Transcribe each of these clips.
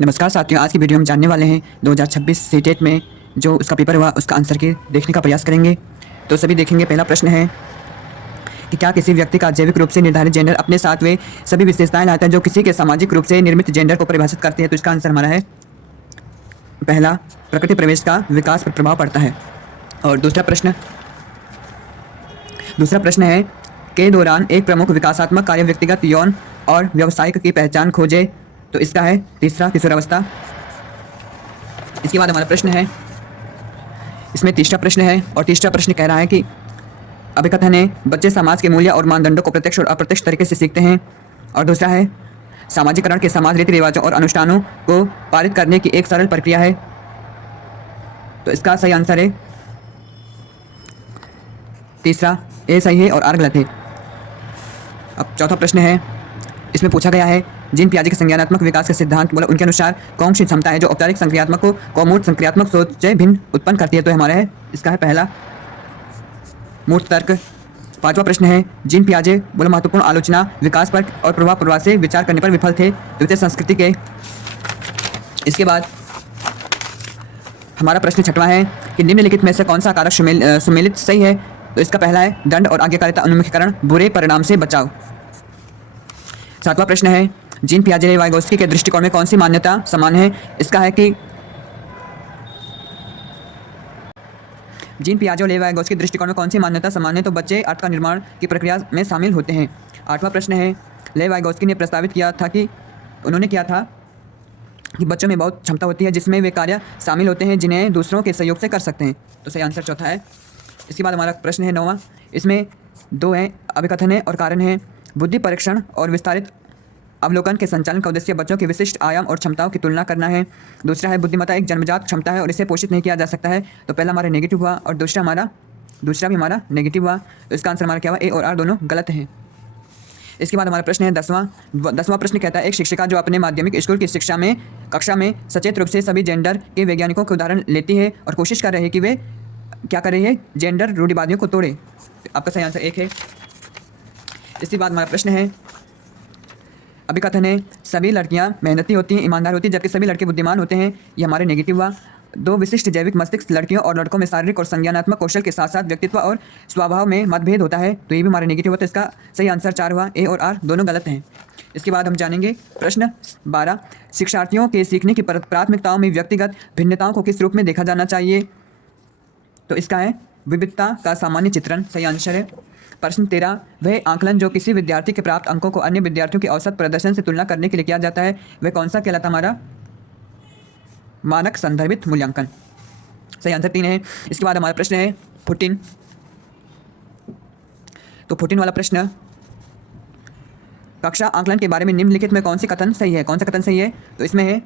नमस्कार साथियों, आज की वीडियो हम जानने वाले हैं 2026 सीटेट में जो उसका पेपर हुआ उसका आंसर की देखने का प्रयास करेंगे। तो सभी देखेंगे। पहला प्रश्न है कि क्या किसी व्यक्ति का जैविक रूप से निर्धारित जेंडर अपने साथ वे सभी विशेषताएं लाता है जो किसी के सामाजिक रूप से निर्मित जेंडर को परिभाषित करती है। तो इसका आंसर हमारा है पहला, प्रकृति प्रवेश का विकास पर प्रभाव पड़ता है। और दूसरा प्रश्न है के दौरान एक प्रमुख विकासात्मक कार्य व्यक्तिगत, यौन और व्यावसायिक की पहचान खोजे। तो इसका है किशोरावस्था। इसके बाद हमारा प्रश्न है, इसमें तीसरा प्रश्न है और तीसरा प्रश्न कह रहा है कि अभिकथन है बच्चे समाज के मूल्य और मानदंडों को प्रत्यक्ष और अप्रत्यक्ष तरीके से सीखते हैं। और दूसरा है सामाजिकरण के समाज रीति रिवाजों और अनुष्ठानों को पारित करने की एक सरल प्रक्रिया है। तो इसका सही आंसर है तीसरा, ए सही है और आर गलत है। अब चौथा प्रश्न है, इसमें पूछा गया है जीन पियाजे के संज्ञानात्मक विकास के सिद्धांत बोला उनके अनुसार कौन सी क्षमता है जो औपचारिक संक्रियात्मक को मूर्त संक्रियात्मक सोच से भिन्न उत्पन्न करती है। तो हमारा है इसका है पहला, मूर्त तर्क। पांचवा प्रश्न है, जीन पियाजे बोला महत्वपूर्ण आलोचना विकास पर और प्रभाव से विचार करने पर विफल थे द्वितीय संस्कृति के। इसके बाद हमारा प्रश्न छठवां है कि निम्नलिखित में से कौन सा कारक सुमेलित सही है। तो इसका पहला है दंड और आज्ञाकारिता उन्मुखीकरण बुरे परिणाम से बचाव। सातवां प्रश्न है, जीन पियाजे वाइगोस्की के दृष्टिकोण में कौन सी मान्यता समान है। इसका है कि जीन पियाजे और लेवाइगोस्की के दृष्टिकोण में कौन सी मान्यता समान है। तो बच्चे अर्थ का निर्माण की प्रक्रिया में शामिल होते हैं। आठवां प्रश्न है, लेवाइगोस्की ने प्रस्तावित किया था कि बच्चों में बहुत क्षमता होती है जिसमें वे कार्य शामिल होते हैं जिन्हें दूसरों के सहयोग से कर सकते हैं। तो सही आंसर चौथा है। इसके बाद हमारा प्रश्न है नौवां, इसमें दो हैं अभिकथन है और कारण है बुद्धि परीक्षण और विस्तारित अवलोकन के संचालन का उद्देश्य बच्चों के विशिष्ट आयाम और क्षमताओं की तुलना करना है। दूसरा है बुद्धिमत्ता एक जन्मजात क्षमता है और इसे पोषित नहीं किया जा सकता है। तो पहला हमारा नेगेटिव हुआ और दूसरा भी हमारा नेगेटिव हुआ। तो इसका आंसर हमारा क्या हुआ, ए और आर दोनों गलत हैं। इसके बाद हमारा प्रश्न है दसवां प्रश्न कहता है एक शिक्षिका जो अपने माध्यमिक स्कूल की कक्षा में सचेत रूप से सभी जेंडर के वैज्ञानिकों के उदाहरण लेती है और कोशिश कर रही है कि वे क्या कर रही है, जेंडर रूढ़िवादियों को तोड़े। आपका सही आंसर एक है। इसके बाद हमारा प्रश्न है अभिकथन है सभी लड़कियां मेहनती होती हैं, ईमानदार होती हैं जबकि सभी लड़के बुद्धिमान होते हैं। ये हमारे नेगेटिव हुआ। दो विशिष्ट जैविक मस्तिष्क लड़कियों और लड़कों में शारीरिक और संज्ञानात्मक कौशल के साथ साथ व्यक्तित्व और स्वभाव में मतभेद होता है। तो ये भी हमारे नेगेटिव होता है। इसका सही आंसर 4 हुआ, ए और आर दोनों गलत हैं। इसके बाद हम जानेंगे प्रश्न 12, शिक्षार्थियों के सीखने की प्राथमिकताओं में व्यक्तिगत भिन्नताओं को किस रूप में देखा जाना चाहिए। तो इसका है विविधता का सामान्य चित्रण। सही आंसर है। प्रश्न 13, वह आंकलन जो किसी विद्यार्थी के प्राप्त अंकों को अन्य विद्यार्थियों के औसत प्रदर्शन से तुलना करने के लिए किया जाता है वह कौन सा कहलाता हमारा, मानक संदर्भित मूल्यांकन। सही आंसर 3 है। इसके बाद हमारा प्रश्न है 14। तो 14 वाला प्रश्न, कक्षा आंकलन के बारे में निम्नलिखित में कौन सा कथन सही है। तो इसमें है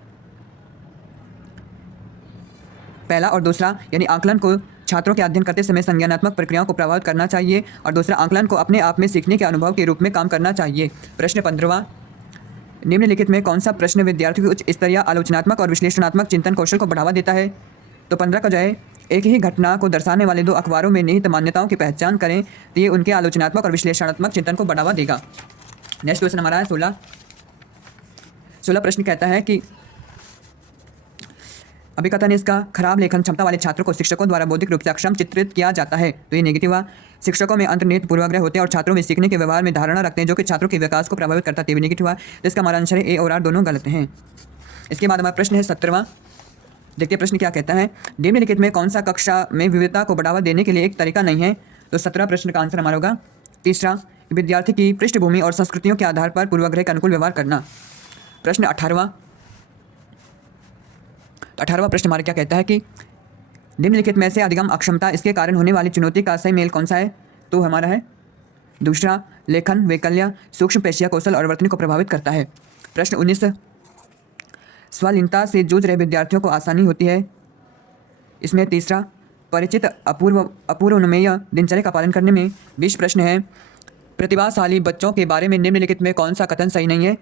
पहला और दूसरा, यानी आंकलन को छात्रों के अध्ययन करते समय संज्ञानात्मक प्रक्रियाओं को प्रभावित करना चाहिए और दूसरा आंकलन को अपने आप में सीखने के अनुभव के रूप में काम करना चाहिए। प्रश्न 15वां, निम्नलिखित में कौन सा प्रश्न विद्यार्थियों की उच्च स्तरीय आलोचनात्मक और विश्लेषणात्मक चिंतन कौशल को बढ़ावा देता है। तो 15 का जो है, एक ही घटना को दर्शाने वाले दो अखबारों में निहित मान्यताओं की पहचान करें तो ये उनके आलोचनात्मक और विश्लेषणात्मक चिंतन को बढ़ावा देगा। नेक्स्ट क्वेश्चन हमारा है 16 प्रश्न कहता है कि अभिकथन इसका खराब लेखन क्षमता वाले छात्रों को शिक्षकों द्वारा बौद्धिक रूप से अक्षम चित्रित किया जाता है। तो ये नेगेटिव हुआ। शिक्षकों में अंतर्निहित पूर्वाग्रह होते हैं और छात्रों में सीखने के व्यवहार में धारणा रखते हैं जो कि छात्रों के विकास को प्रभावित करता है। तो नेगेटिव हुआ। तो इसका हमारा आंसर है ए और आर दोनों गलत हैं। इसके बाद हमारा प्रश्न है 17वां। देखिए प्रश्न क्या कहता है, निम्नलिखित में कौन सा कक्षा में विविधता को बढ़ावा देने के लिए एक तरीका नहीं है। तो 17 प्रश्न का आंसर हमारा होगा तीसरा, विद्यार्थी की पृष्ठभूमि और संस्कृतियों के आधार पर पूर्वाग्रह के अनुकूल व्यवहार करना। प्रश्न 18वां। तो 18वां प्रश्न हमारा क्या कहता है कि निम्नलिखित में से अधिगम अक्षमता इसके कारण होने वाली चुनौती का सही मेल कौन सा है। तो हमारा है दूसरा, लेखन वैकल्य सूक्ष्म पेशिया कौशल और वर्तनी को प्रभावित करता है। प्रश्न 19, स्वलीनता से जूझ रहे विद्यार्थियों को आसानी होती है। इसमें तीसरा, परिचित अपूर्वनुमेय दिनचर्या का पालन करने में। 20 प्रश्न है, प्रतिभाशाली बच्चों के बारे में निम्नलिखित में कौन सा कथन सही नहीं है।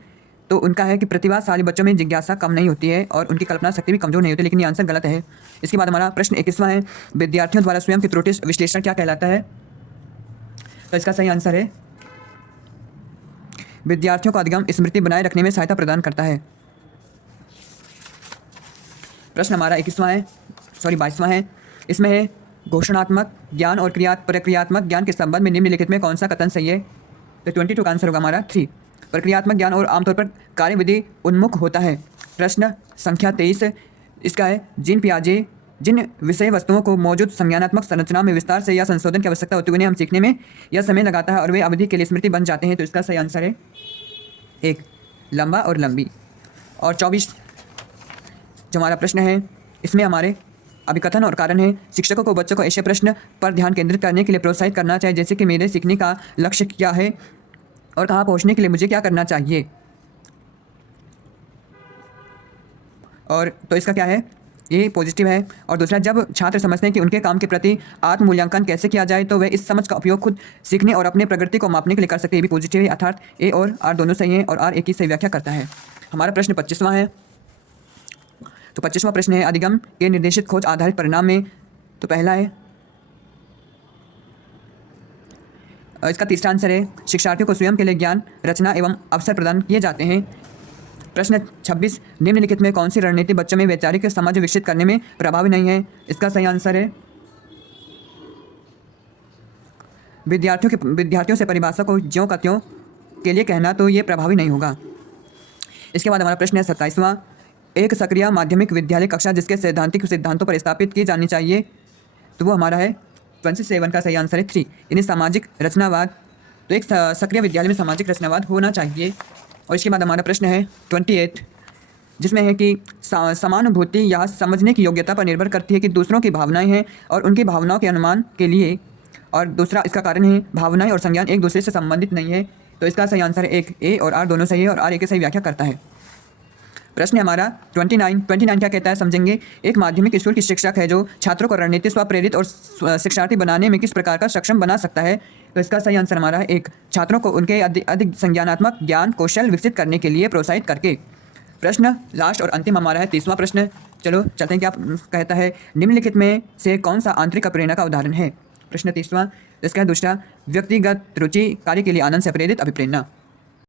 तो उनका है कि प्रतिभाशाली बच्चों में जिज्ञासा कम नहीं होती है और उनकी कल्पना शक्ति भी कमजोर नहीं होती, लेकिन ये आंसर गलत है। इसके बाद हमारा प्रश्न 21वां है, विद्यार्थियों द्वारा स्वयं की त्रुटि विश्लेषण क्या कहलाता है। तो इसका सही आंसर है विद्यार्थियों को अधिगम स्मृति बनाए रखने में सहायता प्रदान करता है। प्रश्न हमारा 22वां है। इसमें है घोषणात्मक ज्ञान और प्रक्रियात्मक ज्ञान के संबंध में निम्नलिखित में कौन सा कथन सही है। तो 22 का आंसर होगा हमारा 3। प्रक्रियात्मक ज्ञान और आमतौर पर कार्यविधि उन्मुख होता है। प्रश्न संख्या 23 इसका है जिन विषय वस्तुओं को मौजूद संज्ञानात्मक संरचना में विस्तार से या संशोधन की आवश्यकता होती है उन्हें हम सीखने में यह समय लगाता है और वे अवधि के लिए स्मृति बन जाते हैं। तो इसका सही आंसर है 1 लंबा और लंबी। और 24 जो हमारा प्रश्न है इसमें हमारे अभिकथन और कारण है शिक्षकों को बच्चों को ऐसे प्रश्न पर ध्यान केंद्रित करने के लिए प्रोत्साहित करना चाहिए जैसे कि मेरे सीखने का लक्ष्य क्या है और कहाँ पहुँचने के लिए मुझे क्या करना चाहिए। और तो इसका क्या है, ये पॉजिटिव है। और दूसरा, जब छात्र समझते हैं कि उनके काम के प्रति आत्म मूल्यांकन कैसे किया जाए तो वे इस समझ का उपयोग खुद सीखने और अपने प्रगति को मापने के लिए कर सकते हैं। ये भी पॉजिटिव है, अर्थात ए और आर दोनों सही हैं और आर एक ही सही व्याख्या करता है। हमारा प्रश्न 25वां है। तो 25वां प्रश्न है अधिगम के निर्देशित खोज आधारित परिणाम में। तो पहला है, इसका तीसरा आंसर है शिक्षार्थियों को स्वयं के लिए ज्ञान रचना एवं अवसर प्रदान किए जाते हैं। प्रश्न 26 निम्नलिखित में कौन सी रणनीति बच्चों में वैचारिक समझ विकसित करने में प्रभावी नहीं है। इसका सही आंसर है विद्यार्थियों से परिभाषा को ज्यों का त्यों के लिए कहना, तो ये प्रभावी नहीं होगा। इसके बाद हमारा प्रश्न है 27वां, एक सक्रिय माध्यमिक विद्यालय कक्षा जिसके सैद्धांतिक सिद्धांतों पर स्थापित की जानी चाहिए। तो वो हमारा है 27 का सही आंसर है 3 यानी सामाजिक रचनावाद। तो एक सक्रिय विद्यालय में सामाजिक रचनावाद होना चाहिए। और इसके बाद हमारा प्रश्न है 28 जिसमें है कि समानुभूति या समझने की योग्यता पर निर्भर करती है कि दूसरों की भावनाएं हैं और उनकी भावनाओं के अनुमान के लिए। और दूसरा इसका कारण है भावनाएं और संज्ञान एक दूसरे से संबंधित नहीं है। तो इसका सही आंसर है एक ए और आर दोनों सही है और आर ए की सही व्याख्या करता है। प्रश्न हमारा 29 क्या कहता है समझेंगे। एक माध्यमिक स्कूल की शिक्षक है जो छात्रों को रणनीति स्वप्रेरित और शिक्षार्थी बनाने में किस प्रकार का सक्षम बना सकता है। तो इसका सही आंसर हमारा है एक छात्रों को उनके अधिक संज्ञानात्मक ज्ञान कौशल विकसित करने के लिए प्रोत्साहित करके। प्रश्न लास्ट और अंतिम हमारा है 30वां प्रश्न। चलो चलते हैं, क्या कहता है निम्नलिखित में से कौन सा आंतरिक प्रेरणा का उदाहरण है। प्रश्न 30वां इसका है दूसरा व्यक्तिगत रुचि कार्य के लिए आनंद से प्रेरित अभिप्रेरणा।